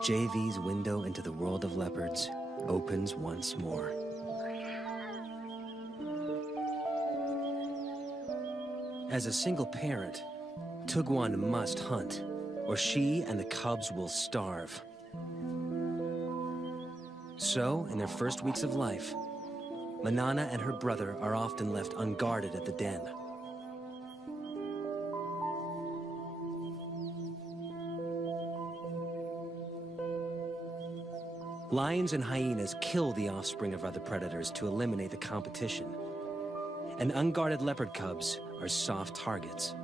JV's window into the world of leopards opens once more. As a single parent, Tugwan must hunt, or she and the cubs will starve. So, in their first weeks of life, Manana and her brother are often left unguarded at the den. Lions and hyenas kill the offspring of other predators to eliminate the competition, and unguarded leopard cubs are soft targets.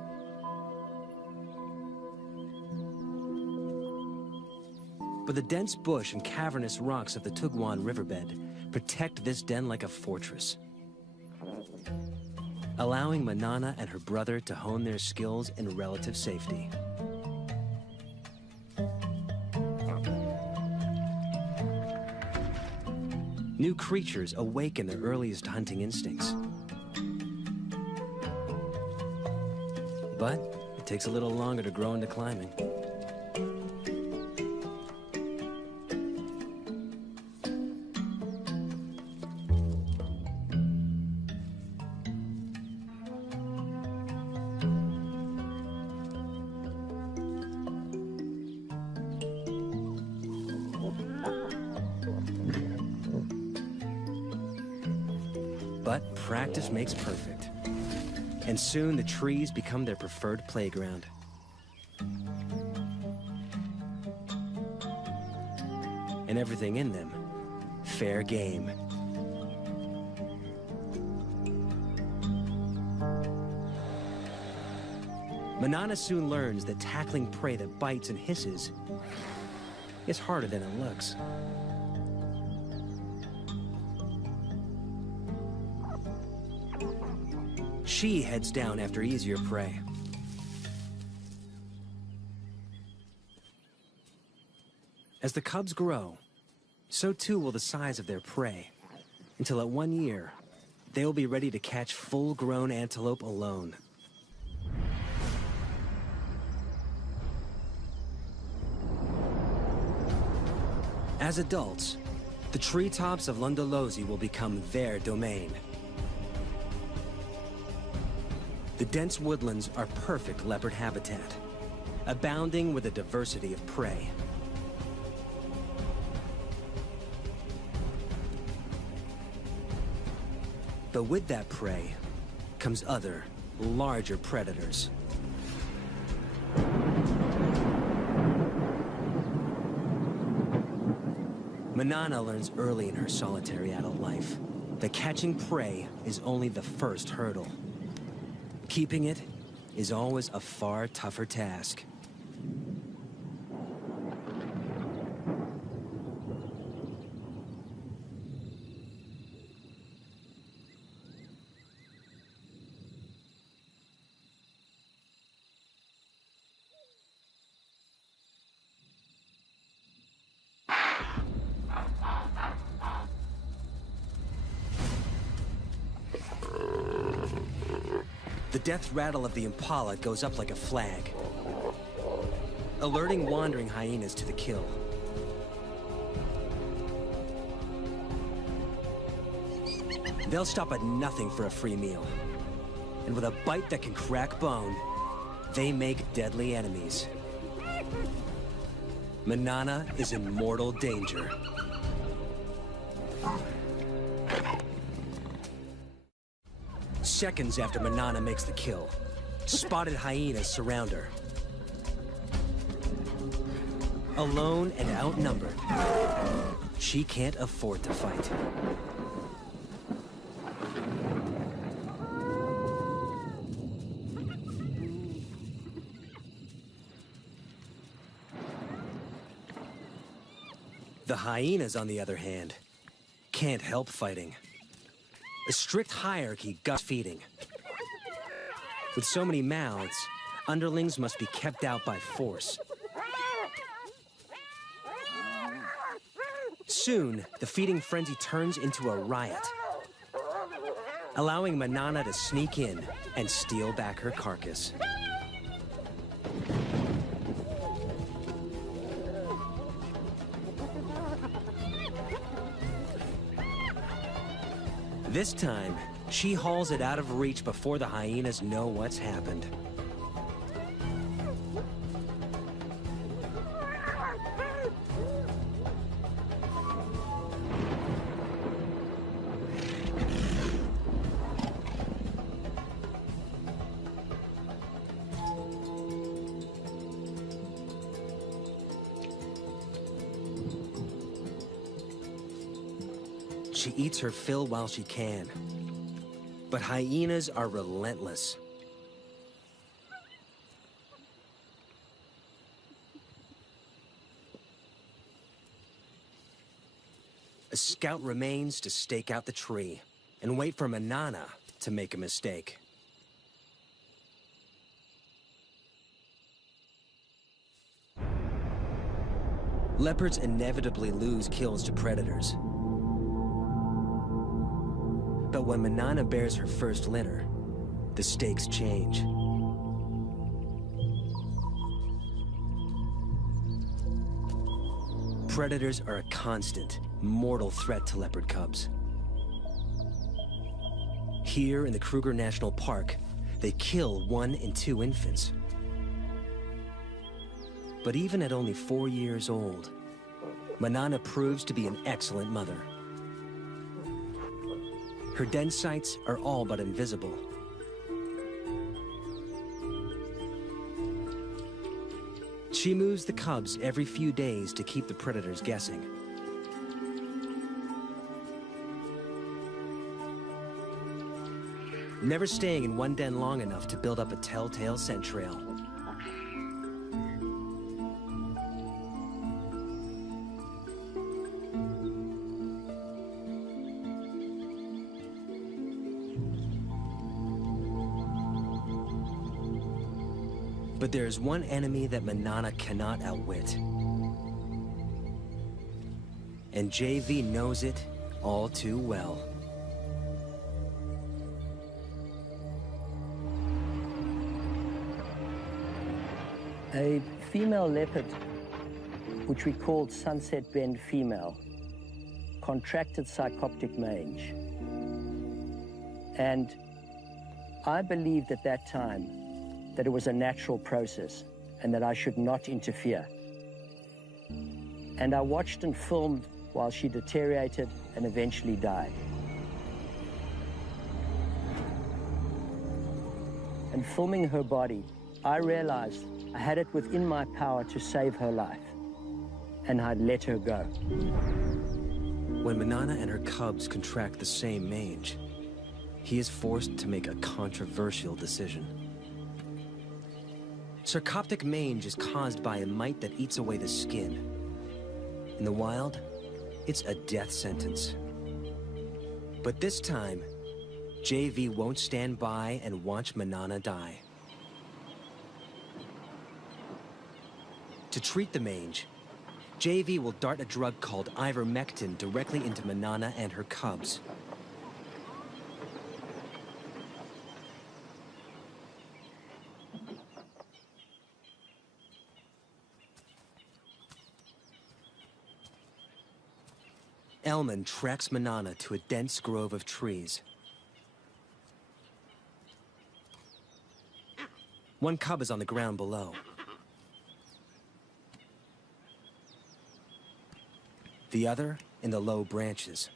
But the dense bush and cavernous rocks of the Tugwan riverbed protect this den like a fortress, allowing Manana and her brother to hone their skills in relative safety. New creatures awaken their earliest hunting instincts. But it takes a little longer to grow into climbing. But practice makes perfect. And soon the trees become their preferred playground. And everything in them, fair game. Manana soon learns that tackling prey that bites and hisses is harder than it looks. She heads down after easier prey. As the cubs grow, so too will the size of their prey, until at 1 year, they will be ready to catch full-grown antelope alone. As adults, the treetops of Londolozi will become their domain. The dense woodlands are perfect leopard habitat, abounding with a diversity of prey. But with that prey comes other, larger predators. Manana learns early in her solitary adult life that catching prey is only the first hurdle. Keeping it is always a far tougher task. The death rattle of the impala goes up like a flag, alerting wandering hyenas to the kill. They'll stop at nothing for a free meal. And with a bite that can crack bone, they make deadly enemies. Manana is in mortal danger. Seconds after Manana makes the kill, spotted hyenas surround her. Alone and outnumbered, she can't afford to fight. The hyenas, on the other hand, can't help fighting. A strict hierarchy guts feeding. With so many mouths, underlings must be kept out by force. Soon, the feeding frenzy turns into a riot, allowing Manana to sneak in and steal back her carcass. This time, she hauls it out of reach before the hyenas know what's happened. She eats her fill while she can. But hyenas are relentless. A scout remains to stake out the tree and wait for Manana to make a mistake. Leopards inevitably lose kills to predators. But when Manana bears her first litter, the stakes change. Predators are a constant, mortal threat to leopard cubs. Here in the Kruger National Park, they kill 1 in 2 infants. But even at only 4 years old, Manana proves to be an excellent mother. Her den sites are all but invisible. She moves the cubs every few days to keep the predators guessing. Never staying in one den long enough to build up a telltale scent trail. But there's one enemy that Manana cannot outwit. And JV knows it all too well. A female leopard, which we called Sunset Bend female, contracted psychoptic mange. And I believed at that time that it was a natural process and that I should not interfere. And I watched and filmed while she deteriorated and eventually died. And filming her body, I realized I had it within my power to save her life, and I'd let her go. When Manana and her cubs contract the same mange, he is forced to make a controversial decision. Sarcoptic mange is caused by a mite that eats away the skin. In the wild, it's a death sentence. But this time, JV won't stand by and watch Manana die. To treat the mange, JV will dart a drug called ivermectin directly into Manana and her cubs. Elman tracks Manana to a dense grove of trees. One cub is on the ground below. The other in the low branches.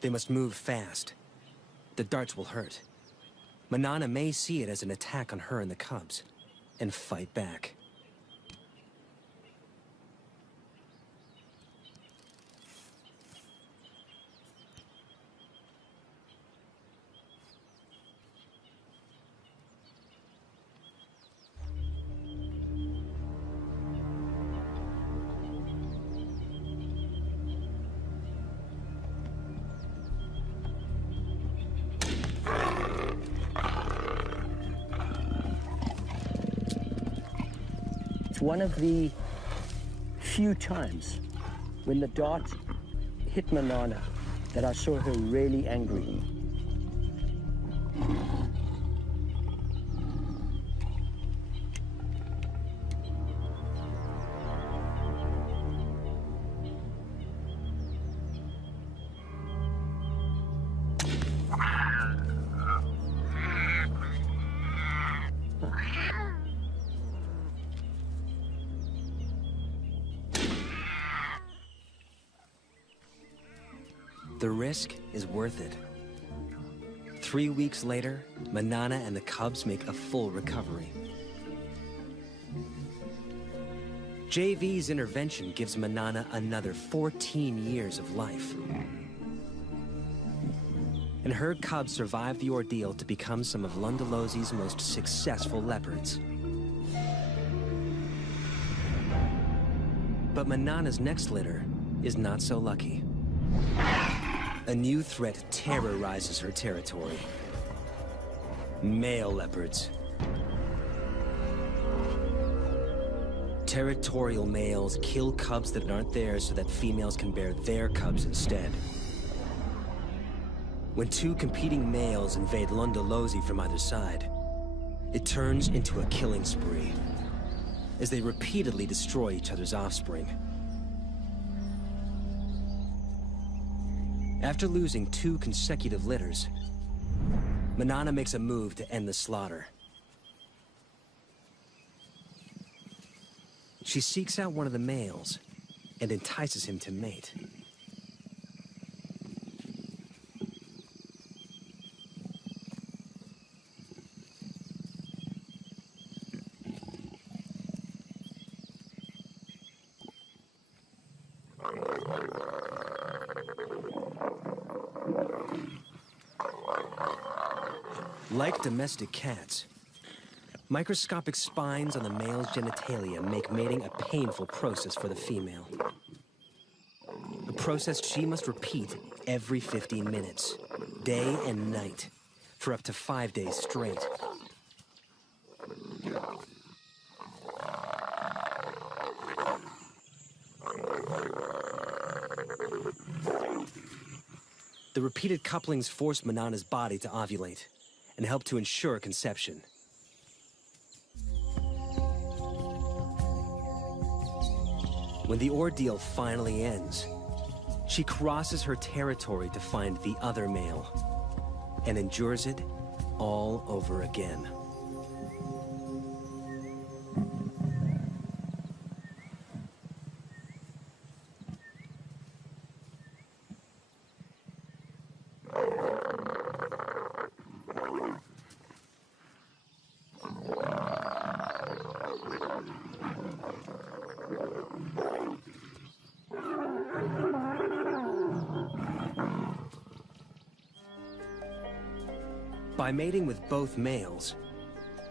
They must move fast. The darts will hurt. Manana may see it as an attack on her and the cubs, and fight back. It's one of the few times when the dart hit Manana that I saw her really angry. The risk is worth it. 3 weeks later, Manana and the cubs make a full recovery. JV's intervention gives Manana another 14 years of life. And her cubs survive the ordeal to become some of Lundalosi's most successful leopards. But Manana's next litter is not so lucky. A new threat terrorizes her territory. Male leopards. Territorial males kill cubs that aren't theirs so that females can bear their cubs instead. When two competing males invade Lundalosi from either side, it turns into a killing spree, as they repeatedly destroy each other's offspring. After losing 2 consecutive litters, Manana makes a move to end the slaughter. She seeks out one of the males and entices him to mate. Like domestic cats, microscopic spines on the male's genitalia make mating a painful process for the female. A process she must repeat every 15 minutes, day and night, for up to 5 days straight. The repeated couplings force Manana's body to ovulate and help to ensure conception. When the ordeal finally ends, she crosses her territory to find the other male and endures it all over again. By mating with both males,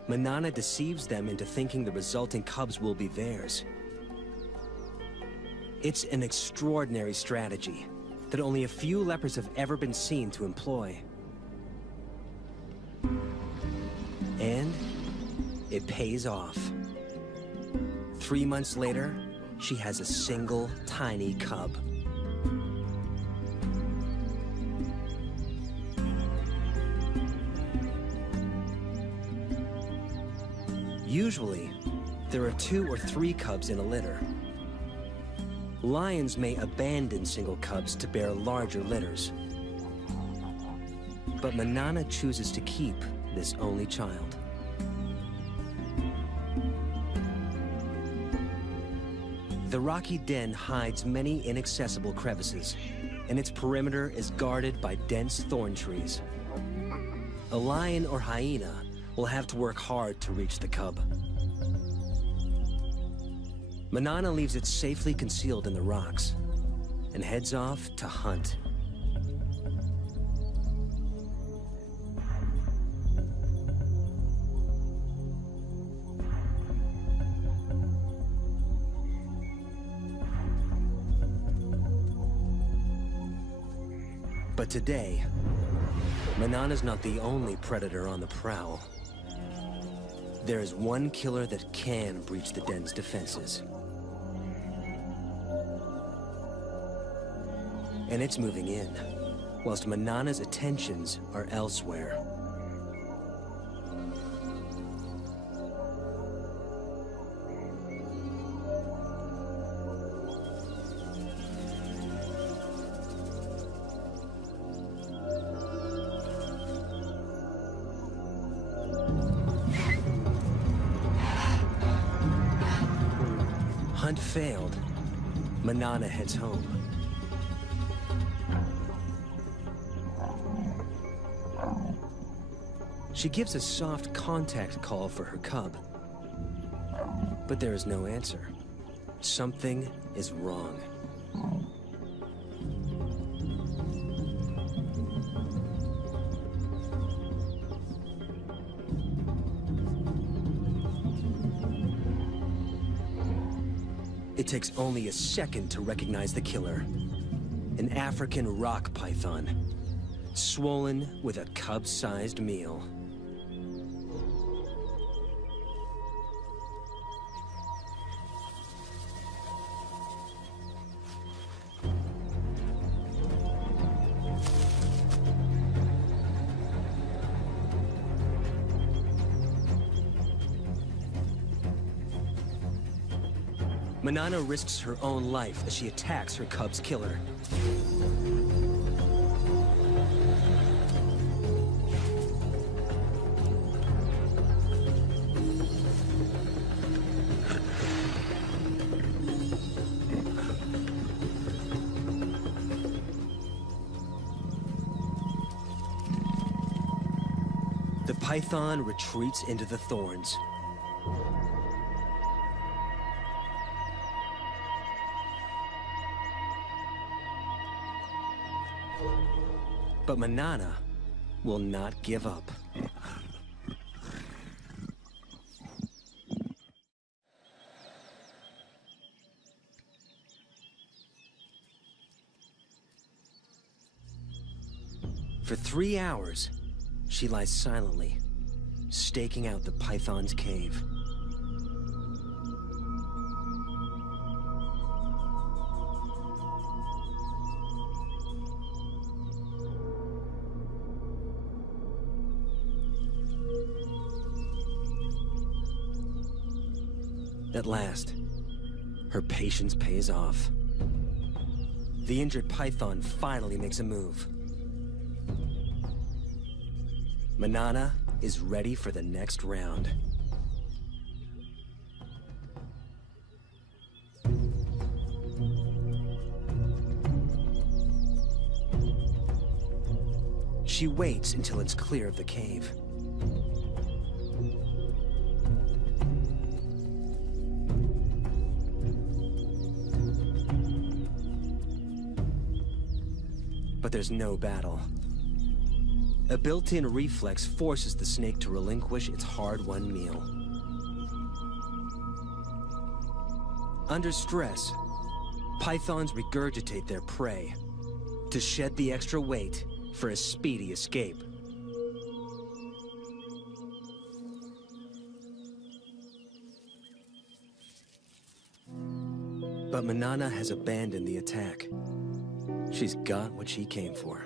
Manana deceives them into thinking the resulting cubs will be theirs. It's an extraordinary strategy that only a few leopards have ever been seen to employ. And it pays off. 3 months later, she has a single tiny cub. Usually, there are 2 or 3 cubs in a litter. Lions may abandon single cubs to bear larger litters. But Manana chooses to keep this only child. The rocky den hides many inaccessible crevices, and its perimeter is guarded by dense thorn trees. A lion or hyena will have to work hard to reach the cub. Manana leaves it safely concealed in the rocks and heads off to hunt. But today, Manana's not the only predator on the prowl. There is one killer that can breach the den's defenses. And it's moving in, whilst Manana's attentions are elsewhere. Hunt failed, Manana heads home. She gives a soft contact call for her cub. But there is no answer. Something is wrong. It takes only a second to recognize the killer. An African rock python, swollen with a cub-sized meal. Manana risks her own life as she attacks her cub's killer. The python retreats into the thorns. But Manana will not give up. For 3 hours, she lies silently, staking out the python's cave. At last, her patience pays off. The injured python finally makes a move. Manana is ready for the next round. She waits until it's clear of the cave. But there's no battle. A built-in reflex forces the snake to relinquish its hard-won meal. Under stress, pythons regurgitate their prey to shed the extra weight for a speedy escape. But Manana has abandoned the attack. She's got what she came for.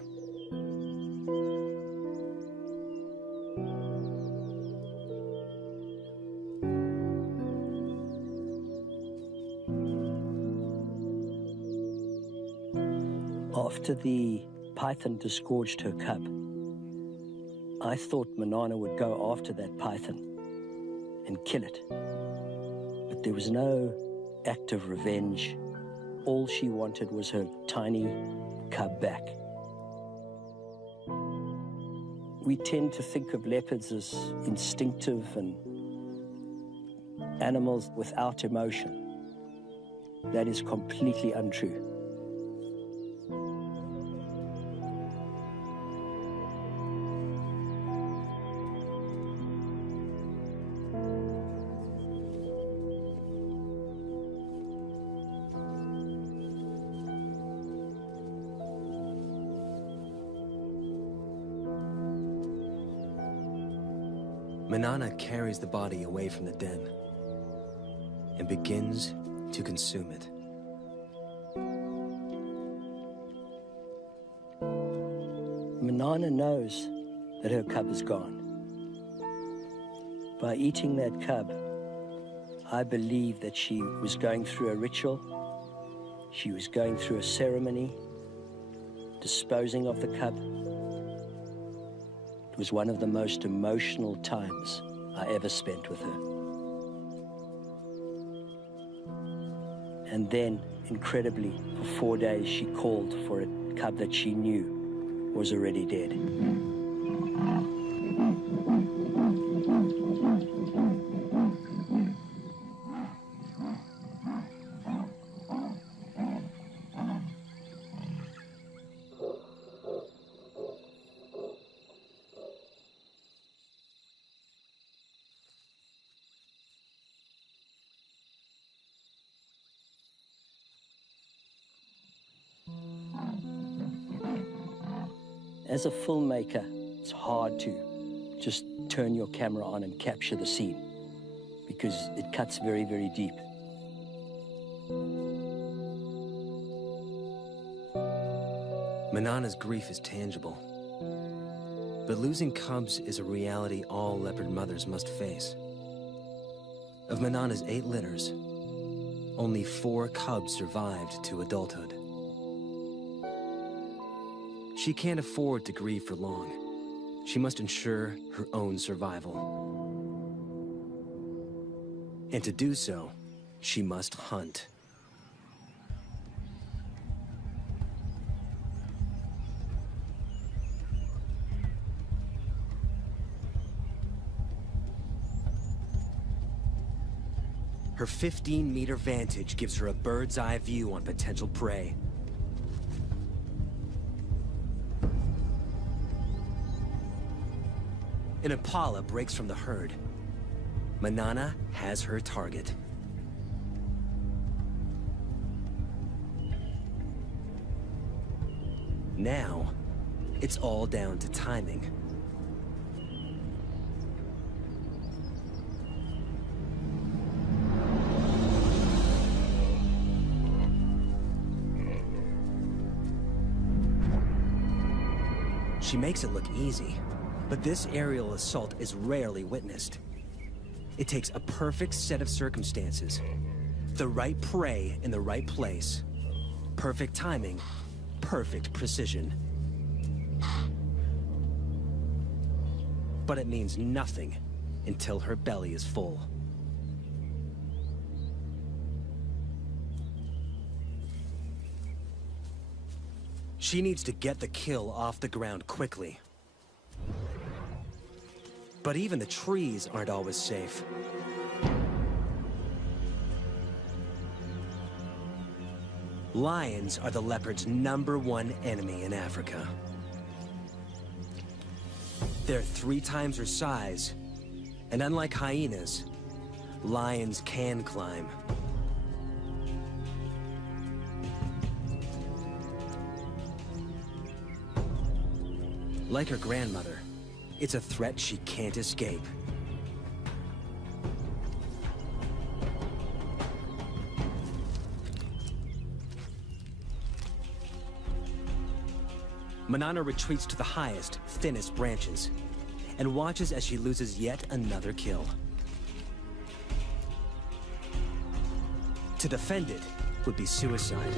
After the python disgorged her cub, I thought Manana would go after that python and kill it. But there was no act of revenge. All she wanted was her tiny cub back. We tend to think of leopards as instinctive and animals without emotion. That is completely untrue. Manana carries the body away from the den and begins to consume it. Manana knows that her cub is gone. By eating that cub, I believe that she was going through a ritual, she was going through a ceremony, disposing of the cub. It was one of the most emotional times I ever spent with her. And then, incredibly, for 4 days, she called for a cub that she knew was already dead. As a filmmaker, it's hard to just turn your camera on and capture the scene because it cuts very, very deep. Manana's grief is tangible. But losing cubs is a reality all leopard mothers must face. Of Manana's 8 litters, only 4 cubs survived to adulthood. She can't afford to grieve for long. She must ensure her own survival. And to do so, she must hunt. Her 15-meter vantage gives her a bird's-eye view on potential prey. An impala breaks from the herd. Manana has her target. Now, it's all down to timing. She makes it look easy, but this aerial assault is rarely witnessed. It takes a perfect set of circumstances, the right prey in the right place, perfect timing, perfect precision. But it means nothing until her belly is full. She needs to get the kill off the ground quickly. But even the trees aren't always safe. Lions are the leopard's #1 enemy in Africa. They're 3 times her size, and unlike hyenas, lions can climb. Like her grandmother, it's a threat she can't escape. Manana retreats to the highest, thinnest branches, and watches as she loses yet another kill. To defend it would be suicide.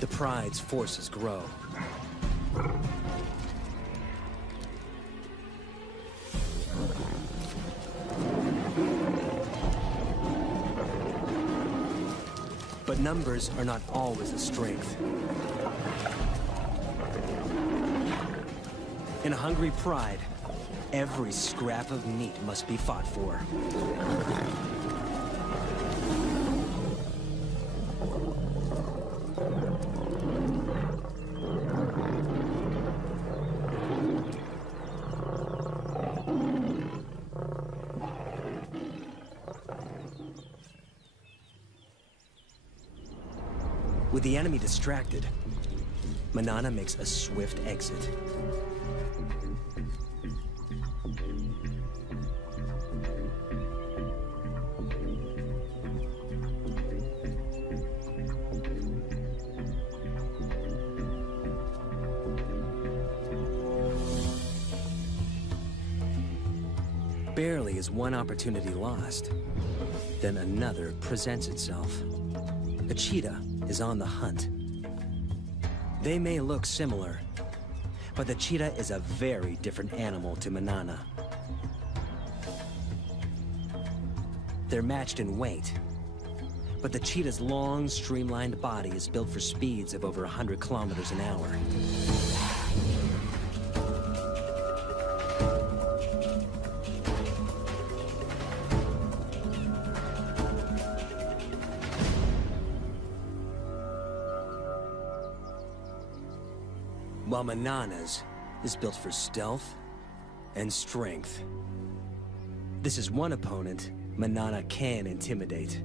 The pride's forces grow. But numbers are not always a strength. In a hungry pride, every scrap of meat must be fought for. With the enemy distracted, Manana makes a swift exit. Barely is one opportunity lost, then another presents itself. A cheetah is on the hunt. They may look similar, but the cheetah is a very different animal to Manana. They're matched in weight, but the cheetah's long, streamlined body is built for speeds of over 100 kilometers an hour. While Manana's is built for stealth and strength. This is one opponent Manana can intimidate.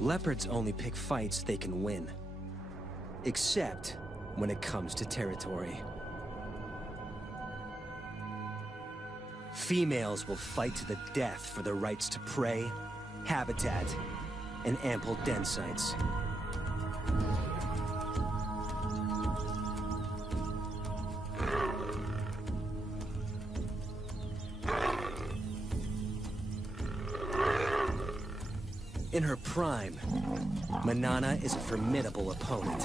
Leopards only pick fights they can win. Except when it comes to territory. Females will fight to the death for their rights to prey, habitat, and ample den sites. In her prime, Manana is a formidable opponent.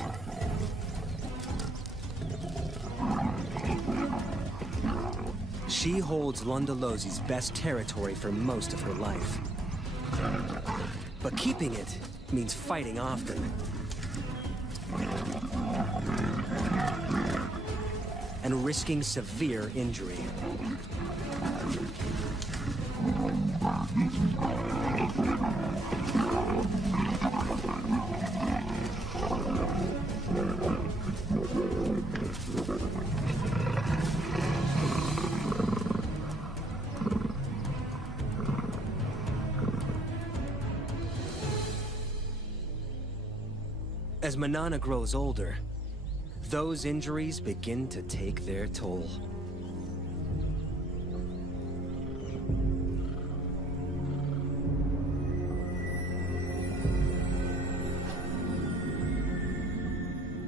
She holds Londolozi's best territory for most of her life. But keeping it means fighting often. And risking severe injury. As Manana grows older, those injuries begin to take their toll.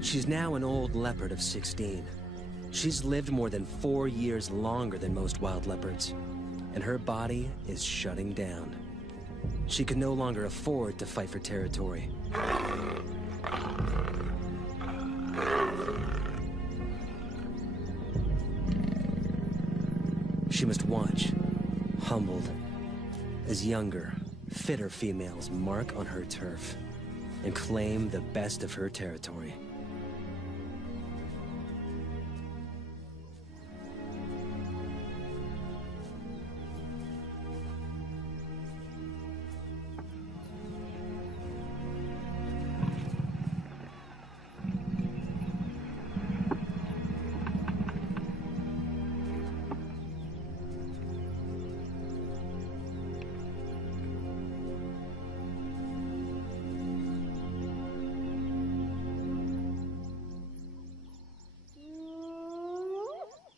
She's now an old leopard of 16. She's lived more than 4 years longer than most wild leopards, and her body is shutting down. She can no longer afford to fight for territory. She must watch, humbled, as younger, fitter females mark on her turf and claim the best of her territory.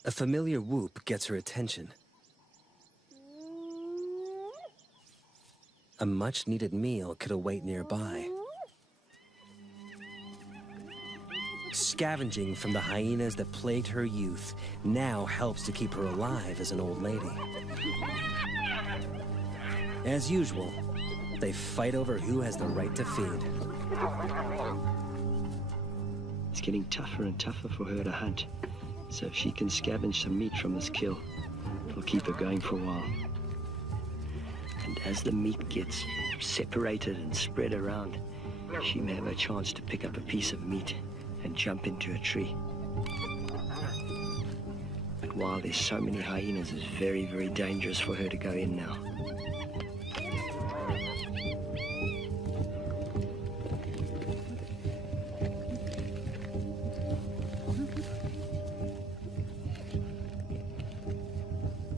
A familiar whoop gets her attention. A much-needed meal could await nearby. Scavenging from the hyenas that plagued her youth now helps to keep her alive as an old lady. As usual, they fight over who has the right to feed. It's getting tougher and tougher for her to hunt. So if she can scavenge some meat from this kill, it'll keep her going for a while. And as the meat gets separated and spread around, she may have a chance to pick up a piece of meat and jump into a tree. But while there's so many hyenas, it's very, very dangerous for her to go in now.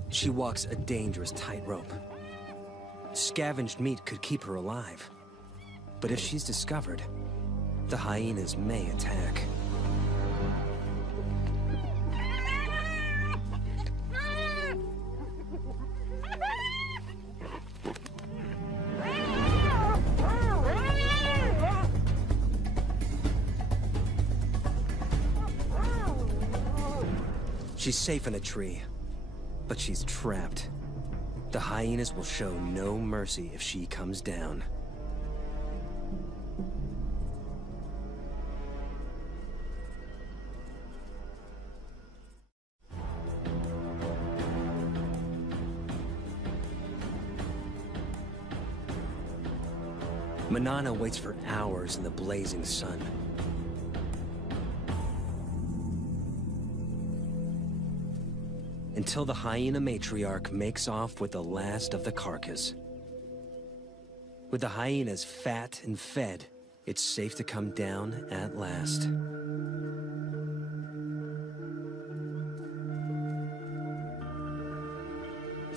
She walks a dangerous tightrope. Scavenged meat could keep her alive. But if she's discovered, the hyenas may attack. She's safe in a tree. But she's trapped. The hyenas will show no mercy if she comes down. Manana waits for hours in the blazing sun. Until the hyena matriarch makes off with the last of the carcass. With the hyenas fat and fed, it's safe to come down at last.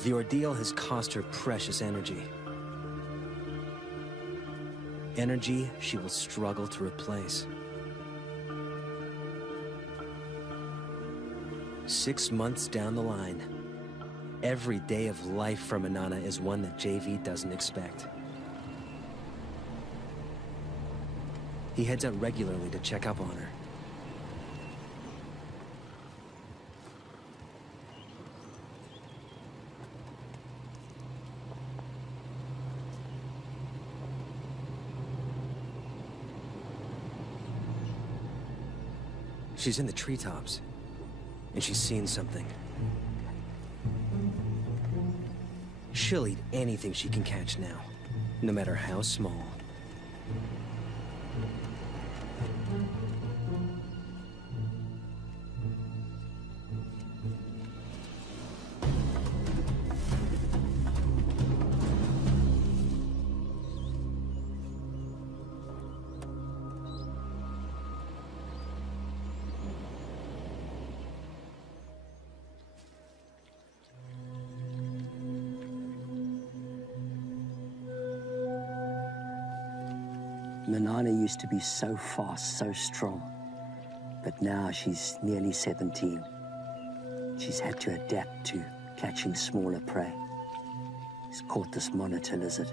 The ordeal has cost her precious energy. Energy she will struggle to replace. 6 months down the line, every day of life for Manana is one that JV doesn't expect. He heads out regularly to check up on her. She's in the treetops, and she's seen something. She'll eat anything she can catch now, no matter how small. Manana used to be so fast, so strong, but now she's nearly 17. She's had to adapt to catching smaller prey. She's caught this monitor lizard,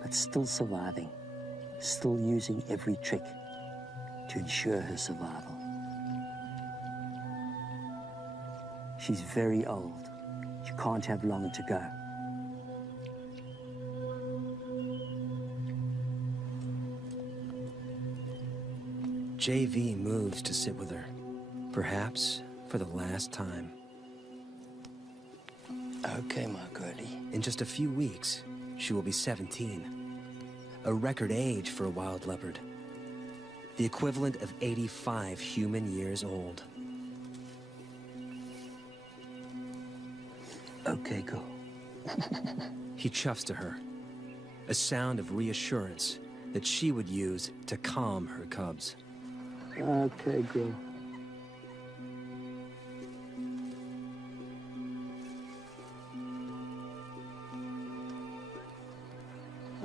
but still surviving, still using every trick to ensure her survival. She's very old. She can't have long to go. JV moves to sit with her, perhaps for the last time. Okay, my girlie. In just a few weeks, she will be 17. A record age for a wild leopard. The equivalent of 85 human years old. Okay, girl. He chuffs to her, a sound of reassurance that she would use to calm her cubs. Okay, girl.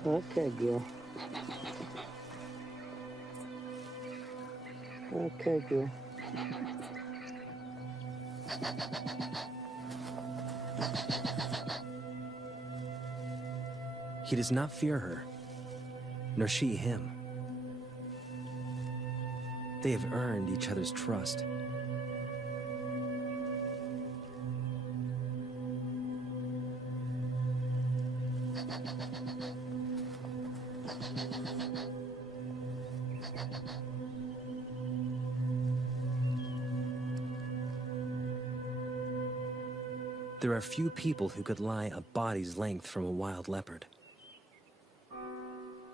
Okay, girl. Okay, girl. He does not fear her, nor she him. They have earned each other's trust. There are few people who could lie a body's length from a wild leopard.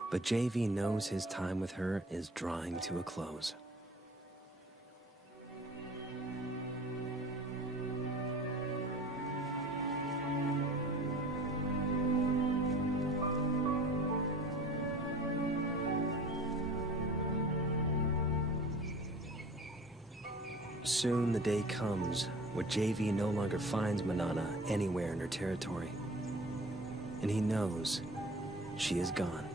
But JV knows his time with her is drawing to a close. Soon the day comes where JV no longer finds Manana anywhere in her territory. And he knows she is gone.